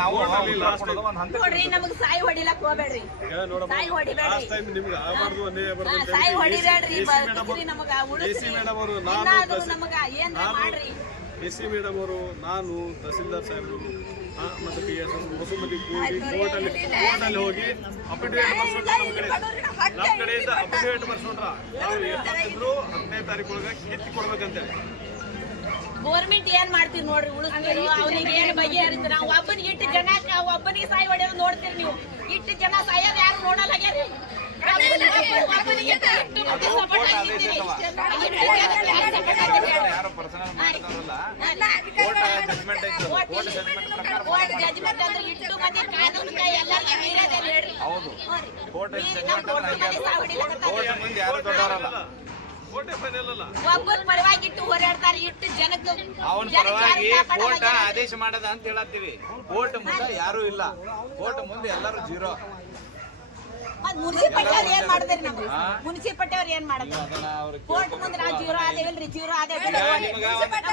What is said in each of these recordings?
ನಾವು ನೋಡ್ರಿ ನಮಗ್ ಸಾಯಿ ಹೊಡಿಲಕ್ ಹೋಗ್ಬೇಡ್ರಿ, ಸಾಯಿ ಹೊಡಿಬೇಡ್ರಿ, ಸಾಯಿ ಹೊಡಿಬೇಡ್ರಿ, ನಮಗ ಉಳಿಸ್ರಿ, ನಮಗ ಏನ್ ಮಾಡ್ರಿ. ಎಸಿ ಮೇಡಮ್ ಅವರು, ನಾನು, ತಹಸೀಲ್ದಾರ್ ಸಾಹೇಬರು ಮತ್ತು ಪಿ ಎಸ್ ವಸುಮತಿ ಕೋರ್ಟಲ್ಲಿ ಹೋಗಿ ಅಫಿಡೇವಿಟ್ ಬರ್ಸ್ಕೊಂಡ್ರೆ ನಮ್ಮ ಕಡೆಯಿಂದ ಅಫಿಡೇವಿಟ್ ಬರ್ಸ್ಕೊಂಡ್ರ ನಾವು ಎಷ್ಟಿದ್ರು 15ನೇ ತಾರೀಕು ಒಳಗೆ ಕಿತ್ತಿ ಕೊಡ್ಬೇಕಂತೇಳಿ. ಗೌರ್ಮೆಂಟ್ ಏನ್ ಮಾಡ್ತೀವಿ ನೋಡ್ರಿ, ಉಳಿಸ್ತೀವಿ, ಅವ್ನಿಗೆ ಏನ್ ಬಗೆಹರಿಸ್ತೀವಿ. ನಾವು ಒಬ್ಬನಿಗೆ ಇಟ್ಟು ಜನ ಒಬ್ಬನಿಗೆ ಸಾಯಿ ಹೊಡೆಯೋದು ನೋಡ್ತೀರಿ ನೀವು, ಇಟ್ಟು ಜನ ಸಾಯೋದು ಯಾರು ನೋಡಲ್ಲ. ಒಬ್ಬರ ಪರವಾಗಿಟ್ಟು ಹೋರಾಡ್ತಾರೆ, ಇಟ್ಟು ಜನಕ್ಕೆ ಅವನ ಪರವಾಗಿ ಕೋರ್ಟ್ ಆದೇಶ ಮಾಡದ ಅಂತ ಹೇಳತ್ತೀವಿ. ಕೋರ್ಟ್ ಮುಂದೆ ಯಾರು ಇಲ್ಲ, ಕೋರ್ಟ್ ಮುಂದೆ ಎಲ್ಲರೂ ಜೀರೋ. ಮುನ್ಸಿಪಾಲಿಟಿ ಅವ್ರು ಏನ್ ಮಾಡಿದ್ರಿ? ನಮ್ಗೆ ಮುನ್ಸಿಪಾಲಿಟಿ ಅವ್ರು ಏನ್ ಮಾಡಿದ್ರಿ? ಕೋರ್ಟ್ ಮುಂದೆ ನಾವು ಜೀರೋ ಆದೇವಿಲ್ರಿ, ಜೀರೋ ಆದೇವಿ. ಮುನ್ಸಿಪಾಲಿಟಿ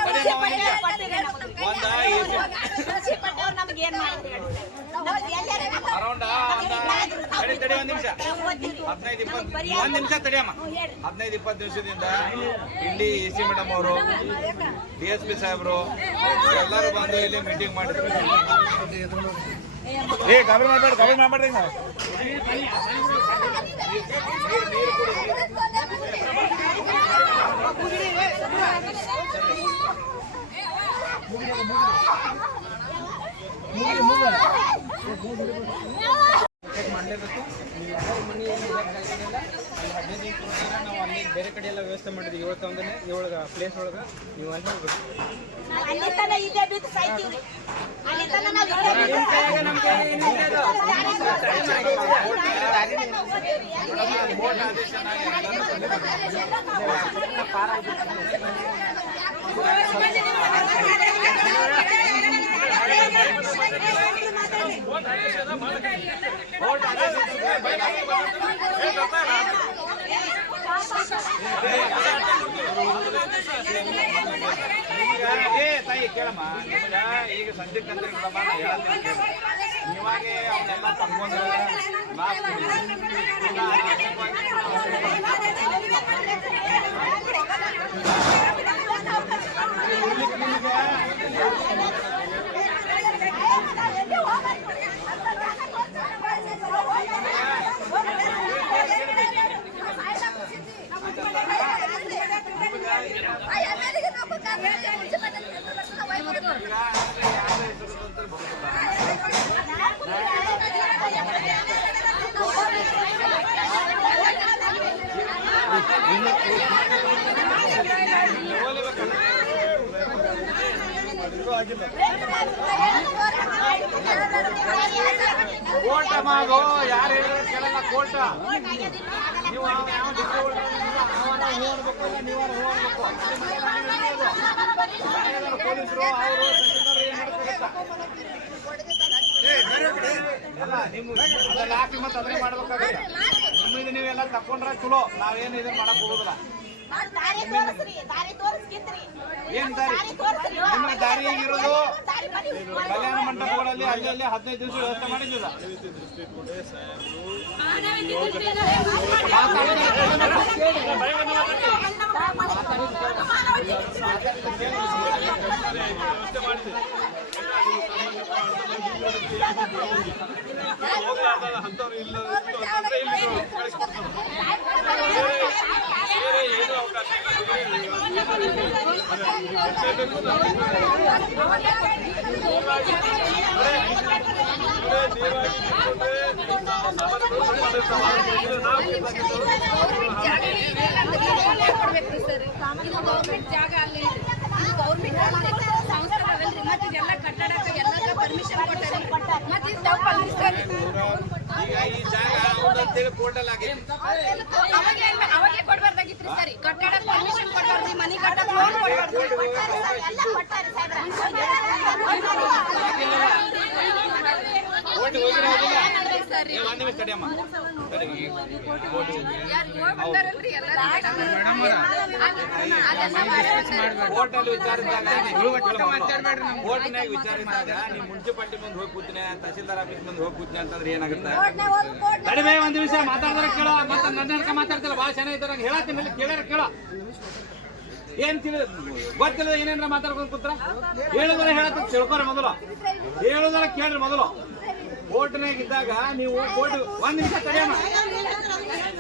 ಅವ್ರು ನಮ್ಗೆ ಏನ್ ಮಾಡಿದ್ರಿ? ಅರೌಂಡ್ 15-20 ದಿವಸದಿಂದ ಇಲ್ಲಿ ಎಸಿ ಮೇಡಮ್ ಅವರು, DSP ಸಾಹೇಬರು ಎಲ್ಲರೂ ಬಂದು ಇಲ್ಲಿ ಮೀಟಿಂಗ್ ಮಾಡಿದ್ರು. ಮಾಡಲೇಬೇಕು. ನೀವು ಯಾವ ಮನಿ ಏನು ಇರೋಕ್ಕಾಗೋದಿಲ್ಲ. ಅಲ್ಲಿ 15 ದಿನ ನಾವು ಅಲ್ಲಿ ಬೇರೆ ಕಡೆ ಎಲ್ಲ ವ್ಯವಸ್ಥೆ ಮಾಡಿದ್ವಿ. 7 ತಂದನೆ 7 ಪ್ಲೇಸ್ ಒಳಗೆ ನೀವು ಅಲ್ಲಿ ಹೋಗ್ಬೇಕು. ತಾಯಿ ಕೇಳಮ್ಮ, ಈಗ ಸದ್ಯಕ್ಕೆ ಅಂದ್ರೆ ನೀವಾಗೆ ಅವನ್ನೆಲ್ಲ ತಗೊಂಡ್ರೆ ಕೋರ್ಟ ಮಾಗೋ ಯಾರು ಹೇಳಿದ್ರೆ ಕೇಳಲ್ಲ. ಕೋರ್ಟ ನೀವು ಯಾವ ಪೊಲೀಸರು ಅವರು ಎಲ್ಲ ಅದೆಲ್ಲ ಹಾಕಿ ಮತ್ತೆ ಅದೇ ಮಾಡ್ಬೇಕಾಗುತ್ತೆ. ನಿಮ್ಮಿಂದ ನೀವೆಲ್ಲ ತಕೊಂಡ್ರೆ ಚಲೋ, ನಾವೇನು ಇದನ್ನ ಮಾಡಕ್ ಹೋಗೋದಿಲ್ಲ. ಏನ್ ದಾರಿ? ನಿಮ್ಗೆ ದಾರಿ ಹೇಗಿರೋದು ಕಲ್ಯಾಣ ಮಂಟಪಗಳಲ್ಲಿ ಅಲ್ಲಿ 15 ದಿವಸ ವ್ಯವಸ್ಥೆ ಮಾಡಿದ್ದಿಲ್ಲ. ಅಂತವ್ರು ಇಲ್ಲ ಏನು ಅವಕಾಶ ಗೌರ್ಮೆಂಟ್ ಜಾಗ ಅಲ್ಲಿ ಗೌರ್ಮೆಂಟ್ ಸಂಸ್ಥೆಗಳಲ್ರಿ, ಮತ್ತೆ ಇದೆಲ್ಲ ಕಟ್ಟಡಕ್ಕೆ ಎಲ್ಲ ಪರ್ಮಿಷನ್ ಕೊಟ್ಟಾರೆ. ಮತ್ತೆ ಇದು ತಪ್ಪಲ್ರಿ ಸರ್. ಅವಾಗೆ ಕೊಡ್ಬಾರ್ದಾಗಿತ್ರಿ ಸರಿ. ಕಟ್ಟಡಕ್ಕೆ ಪರ್ಮಿಷನ್ ಕೊಡ್ಬಾರ್ದು, ಮನಿ ಕಟ್ಟಕ್ಕೆ ಲೋನ್ ಕೊಡ್ಬಾರ್ದು. ಬಂದಾರ್ರಿ ಒಂದ್ ನಿಮಿಷ ತಡಿಯಮ್ಮ ತಡಿ. ಕೋರ್ಟ್ನಲ್ಲಿ ವಿಚಾರಿಸಿದಾಗ ಕೋರ್ಟ್ನಾಗ ವಿಚಾರಿಸಿದಾಗ ನೀವು ಮುನ್ಸಿಪಾಲಿಟಿ ಮುಂದೆ ಹೋಗಿ ಕೂತೀನಿ ತಹಸೀಲ್ದಾರ್ ಆಫೀಸ್ ಮುಂದೆ ಹೋಗಿ ಕೂತೀನಿ ಅಂತಂದ್ರೆ ಏನಾಗುತ್ತೆ? ತಡಿಬೇ ಒಂದ್ ನಿಮಿಷ ಮಾತಾಡಿದ್ರೆ ಕೇಳೋ, ಮತ್ತೆ ನನ್ನ ಮಾತಾಡ್ತಿಲ್ಲ ಭಾಳ ಚೆನ್ನಾಗಿದ್ದಾರೆ ಹೇಳತ್ತೀನಿ ಕೇಳ್ಯಾರ ಕೇಳೋ. ಏನ್ ಗೊತ್ತಿಲ್ಲ ಏನೇನ್ರ ಮಾತಾಡ್ಕೊಂಡು ಕೂತ್ರ ಹೇಳುದರ ಹೇಳತ್ತ ತಿಳ್ಕೊರಿ ಮೊದಲು, ಹೇಳುದರ ಕೇಳ್ರಿ ಮೊದಲು. ಕೋರ್ಟ್ನಾಗ ಇದ್ದಾಗ ನೀವು ಕೋರ್ಟ್ ಒಂದ್ ನಿಮಿಷ ತಡೆಯಮ್ಮ.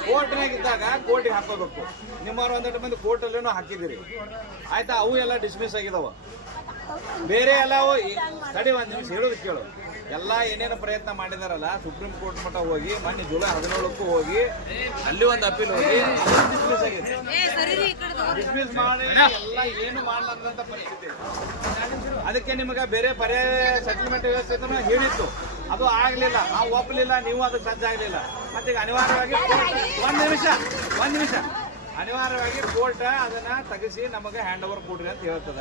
ಕೋರ್ಟ್ನಾಗ ಇದ್ದಾಗ ಕೋರ್ಟಿಗೆ ಹಾಕೋಬೇಕು. ನಿಮ್ಮವ್ರು ಒಂದೆರಡು ಮಂದಿ ಕೋರ್ಟಲ್ಲೇನೋ ಹಾಕಿದಿರಿ ಆಯ್ತಾ, ಅವು ಎಲ್ಲ ಡಿಸ್ಮಿಸ್ ಆಗಿದಾವ. ಬೇರೆ ಎಲ್ಲ ತಡಿ ಒಂದ್ ನಿಮಿಷ ಹೇಳೋದು ಕೇಳು. ಎಲ್ಲ ಏನೇನು ಪ್ರಯತ್ನ ಮಾಡಿದಾರಲ್ಲ ಸುಪ್ರೀಂ ಕೋರ್ಟ್ ಮಟ್ಟ ಹೋಗಿ ಮೊನ್ನೆ ಜುಲೈ 17ಕ್ಕೂ ಹೋಗಿ ಅಲ್ಲಿ ಒಂದು ಅಪೀಲ್ ಹೋಗಿ ಡಿಸ್ಮಿಸ್ ಆಗಿದೆ. ಡಿಸ್ಮಿಸ್ ಮಾಡಿ ಎಲ್ಲ ಏನು ಮಾಡಲಾರ್ದಂತ ಪರಿಸ್ಥಿತಿ. ಅದಕ್ಕೆ ನಿಮಗೆ ಬೇರೆ ಪರ್ಯಾಯ ಸೆಟಲ್ಮೆಂಟ್ ವ್ಯವಸ್ಥೆ ಹೇಳಿತ್ತು, ಅದು ಆಗ್ಲಿಲ್ಲ, ನಾವು ಒಪ್ಪಲಿಲ್ಲ, ನೀವು ಅದಕ್ಕೆ ಸಜ್ಜಾಗಲಿಲ್ಲ. ಮತ್ತೆ ಈಗ ಅನಿವಾರ್ಯವಾಗಿ ಒಂದ್ ನಿಮಿಷ ಅನಿವಾರ್ಯವಾಗಿ ಕೋರ್ಟ್ ಅದನ್ನ ತೆಗೆಸಿ ನಮಗೆ ಹ್ಯಾಂಡ್ ಓವರ್ ಕೊಡ್ರಿ ಅಂತ ಹೇಳ್ತದ.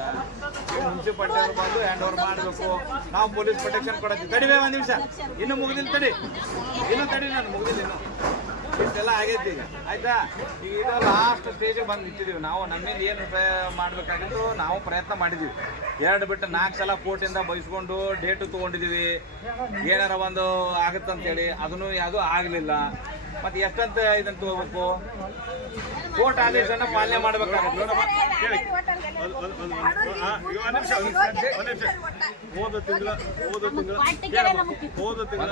ಮುನ್ಸಿಪಾಲಿಟಿ ಅವ್ರು ಬಂದು ಹ್ಯಾಂಡ್ ಓವರ್ ಮಾಡಬೇಕು, ನಾವು ಪೊಲೀಸ್ ಪ್ರೊಟೆಕ್ಷನ್ ಕೊಡತ್ತೀವಿ. ತಡಿಬೇ ಒಂದ್ ನಿಮಿಷ, ಇನ್ನು ಮುಗಿದಿಲ್ಲ ತಡಿ, ನಾನು ಮುಗಿದಿಲ್ಲ, ಇಷ್ಟೆಲ್ಲ ಆಗೈತಿ ಈಗ ಆಯ್ತಾ. ಈಗ ಇದು ಲಾಸ್ಟ್ ಸ್ಟೇಜಿಗೆ ಬಂದು ನಿಂತಿದ್ದೀವಿ ನಾವು. ನಮ್ಮಿಂದ ಏನು ಮಾಡ್ಬೇಕಾಗಿತ್ತು ನಾವು ಪ್ರಯತ್ನ ಮಾಡಿದೀವಿ. 2 ಬಿಟ್ಟು 4 ಸಲ ಕೋರ್ಟಿಂದ ಬಯಸ್ಕೊಂಡು ಡೇಟು ತೊಗೊಂಡಿದ್ದೀವಿ, ಏನಾರ ಒಂದು ಆಗುತ್ತಂತೇಳಿ. ಅದನ್ನು ಯಾವುದೂ ಆಗಲಿಲ್ಲ. ಮತ್ತೆ ಎಷ್ಟಂತ ಇದನ್ನ ತಗೋಬೇಕು? ಕೋರ್ಟ್ ಆದೇಶನ ಪಾಲನೆ ಮಾಡ್ಬೇಕಾಗುತ್ತೆ. ಹೋದ ತಿಂಗಳ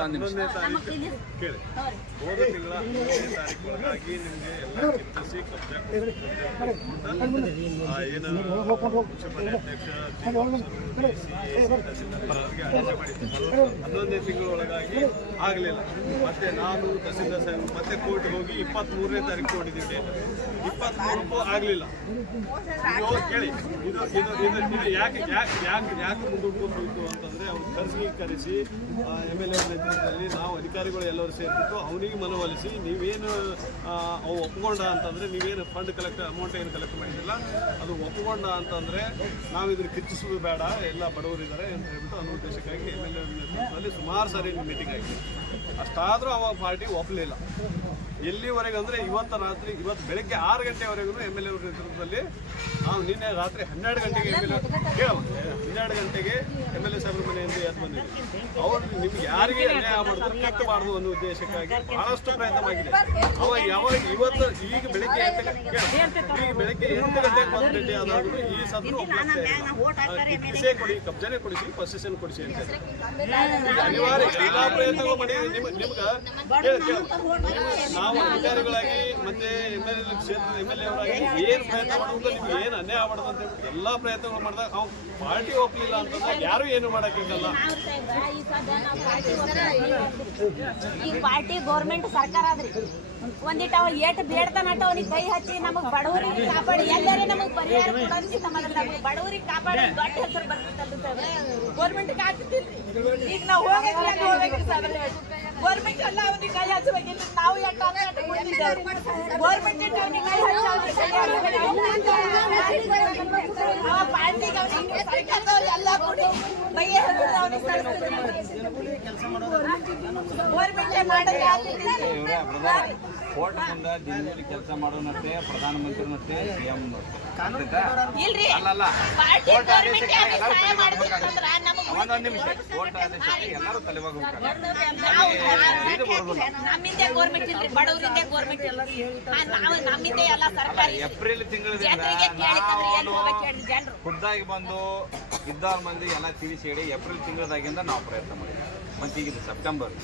11ನೇ ತಾರೀಕು ಒಳಗಾಗಿ ನಿಮಗೆ ಎಲ್ಲ ಕಿತ್ತಿಸಿ ಕಬ್ಜಾ ಏನು ಮುನ್ಸಿಪಲ್ ಅಧ್ಯಕ್ಷ 11ನೇ ತಿಂಗಳೊಳಗಾಗಿ ಆಗಲಿಲ್ಲ. ಮತ್ತೆ ನಾನು ತಹಸೀಲ್ದಾರ್ ಸಾಹೇಬ್ ಮತ್ತೆ ಕೋರ್ಟ್ಗೆ ಹೋಗಿ 23ನೇ ತಾರೀಕು ಕೊಟ್ಟಿದ್ದೆ. 23ಕ್ಕೂ ಆಗಲಿಲ್ಲ. ಕೇಳಿ, ಇದು ಯಾಕೆ ಮುಂದೂಡ್ಕೊಂಡು ಅಂತಂದ್ರೆ ಅವ್ರು ಕರೆಸಿ MLA ಅವ್ರ ನೇತೃತ್ವದಲ್ಲಿ ನಾವು ಅಧಿಕಾರಿಗಳು ಎಲ್ಲರೂ ಸೇರ್ಬಿಟ್ಟು ಅವನಿಗೆ ಮನವೊಲಿಸಿ ನೀವೇನು ಅವು ಒಪ್ಕೊಂಡ ಅಂತಂದ್ರೆ ನೀವೇನು ಫಂಡ್ ಅಮೌಂಟ್ ಏನು ಕಲೆಕ್ಟ್ ಮಾಡಿದ್ದಿಲ್ಲ ಅದು ಒಪ್ಕೊಂಡ ಅಂತಂದ್ರೆ ನಾವು ಇದನ್ನು ಕಿಚ್ಚಿಸೋದು ಬೇಡ, ಎಲ್ಲ ಬಡವರಿದ್ದಾರೆ ಅಂತ ಹೇಳ್ಬಿಟ್ಟು ಅನ್ನೋ ಉದ್ದೇಶಕ್ಕಾಗಿ MLA ಅವ್ರ ನೇತೃತ್ವದಲ್ಲಿ ಸುಮಾರು ಸಾರಿ ಮೀಟಿಂಗ್ ಆಗಿದೆ. ಅಷ್ಟಾದರೂ ಅವಾಗ ಪಾರ್ಟಿ ಒಪ್ಪಲಿಲ್ಲ. ಎಲ್ಲಿವರೆಗೆ ಅಂದರೆ ಇವತ್ತು ಬೆಳಗ್ಗೆ 6 ಗಂಟೆವರೆಗೂ MLA ಅವ್ರ ನೇತೃತ್ವದಲ್ಲಿ ನಾವು ನಿನ್ನೆ ರಾತ್ರಿ 12 ಗಂಟೆಗೆ MLA ಸಾಹೇಬ್ರ ಮನೆಯಿಂದ ಎದ್ದು ಬಂದಿದ್ದೀವಿ. ಅವರು ನಿಮ್ಗೆ ಯಾರಿಗೆ ಅನ್ಯಾಯ ಮಾಡಿದ್ರು ಕಟ್ಟಬಾರ್ದು ಅನ್ನೋ ಉದ್ದೇಶಕ್ಕಾಗಿ ಬಹಳಷ್ಟು ಪ್ರಯತ್ನ ಆಗಿದೆ. ಇವತ್ತು ಈಗ ಬೆಳಗ್ಗೆ 8 ಗಂಟೆಗೆ ಬಂದ್ಬಿಟ್ಟು ಅದಾದ್ರೂ ಈ ಸದ್ರು ಕಿಸೆ ಕೊಡಿ, ಕಬ್ಜಾನೆ ಕೊಡಿಸಿ, ಪೊಸೆಷನ್ ಕೊಡಿಸಿ ಅಂತ ಅನಿವಾರ್ಯ ಎಲ್ಲ ಪ್ರಯತ್ನಗಳು ಮಾಡಿ ನಿಮ್ಗೆ ನಾವು ಅಧಿಕಾರಿಗಳಾಗಿ ಮತ್ತೆ ಕ್ಷೇತ್ರದ MLA ಅವರಾಗಿ ಏನು ಪ್ರಯತ್ನ ಮಾಡೋದು, ನಿಮ್ಗೆ ಏನು ಅನ್ಯಾಯ ಮಾಡೋದು ಅಂತ ಹೇಳ್ಬಿಟ್ಟು ಎಲ್ಲ ಪ್ರಯತ್ನಗಳು ಮಾಡಿದಾಗ ಅವ್ನು ಪಾರ್ಟಿ ಒಪ್ಪಲಿಲ್ಲ ಅಂತಂದ್ರೆ ಯಾರು ಏನು ಮಾಡೋಕ್ಕಾಗಲ್ಲ. ಈ ಪಾರ್ಟಿ ಗೌರ್ಮೆಂಟ್ ಸರ್ಕಾರ ಆದ್ರಿ ಒಂದಿಟ್ಟು ಅವ ಏಟ್ ಬೇಡ್ತಾನಟ ಅವನಿಗೆ ಕೈ ಹಚ್ಚಿ ನಮಗ್ ಬಡವರಿಗೆ ಕಾಪಾಡಿ ಎಲ್ಲರೂ ನಮಗ್ ಪರಿಹಾರ ಕೊಡೋದಕ್ಕಿಂತ ಮೊದಲು ನಮಗೆ ಬಡವರಿಗೆ ಕಾಪಾಡಿ ದೊಡ್ಡ ಹೆಸರು ಬರ್ತದೆ. ಗೌರ್ಮೆಂಟ್ಗೆ ಆಗ್ತಿದ್ರಿ ಈಗ ನಾವು ಹೋಗ್ಬೇಕ್ರಿ ಗೌರ್ಮೆಂಟ್ ಎಲ್ಲ ಅವನಿಗೆ ಕೈ ಹಚ್ಚಬೇಕಿಲ್ಲ. ನಾವು ಯಾಕೆ ಗೌರ್ಮೆಂಟ್ ಅವನಿಗೆ ಕೈ ಪಾರ್ಟಿಗೆ ಅವನಿಗೆ ಸರ್ಕಾರದವ್ರು ಎಲ್ಲ ಕೂಡಿ ಕೈ ಹಚ್ಚಿದ್ರೆ ಅವನಿಗೆ ಗೌರ್ಮೆಂಟ್ ಮಾಡಿದ್ರೆ ಕೋರ್ಟ್ ಮುಂದ ದಿನದಲ್ಲಿ ಕೆಲಸ ಮಾಡೋನಷ್ಟೇ, ಪ್ರಧಾನಮಂತ್ರಿನಷ್ಟೇ, CM ಇಲ್ರಿ ಅಲ್ಲಲ್ಲ. ಪಾರ್ಟಿ ಗೌರ್ಮೆಂಟ್ ಸಹಾಯ ಮಾಡ್ಬೇಕಂದ್ರ ಒಂದೊಂದು ನಿಮಿಷ ಕೋರ್ಟ್ ಆದೇಶಕ್ಕೆ ಎಲ್ಲರೂ ತಲೆವಾಗ ನಮ್ಮಿಂದ ಗೌರ್ಮೆಂಟ್ ಇಲ್ರಿ, ಬಡವರಿಂದ ಗೌರ್ಮೆಂಟ್ ಇಲ್ಲ. ನಮ್ಮಿಂದ ಎಲ್ಲ ಸರ್ಕಾರಿ ಏಪ್ರಿಲ್ ತಿಂಗಳಿಂದ ಜನರು ಖುದ್ದಾಗಿ ಬಂದು ಇದ್ದಾರ ಮಂದಿ ಎಲ್ಲ ತಿಳಿಸಿ ಹೇಳಿ ಏಪ್ರಿಲ್ ತಿಂಗಳದಾಗಿಂದ ನಾವು ಪ್ರಯತ್ನ ಮಾಡಿದ್ವಿ. ಮತ್ತೆ ಈಗ ಸೆಪ್ಟೆಂಬರ್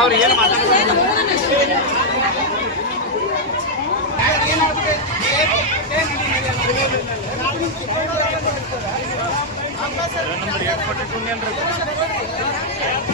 ಅವ್ರು ಏನು ಮಾತಾಡ್ತಾರೆ ನಂಬರ್ 42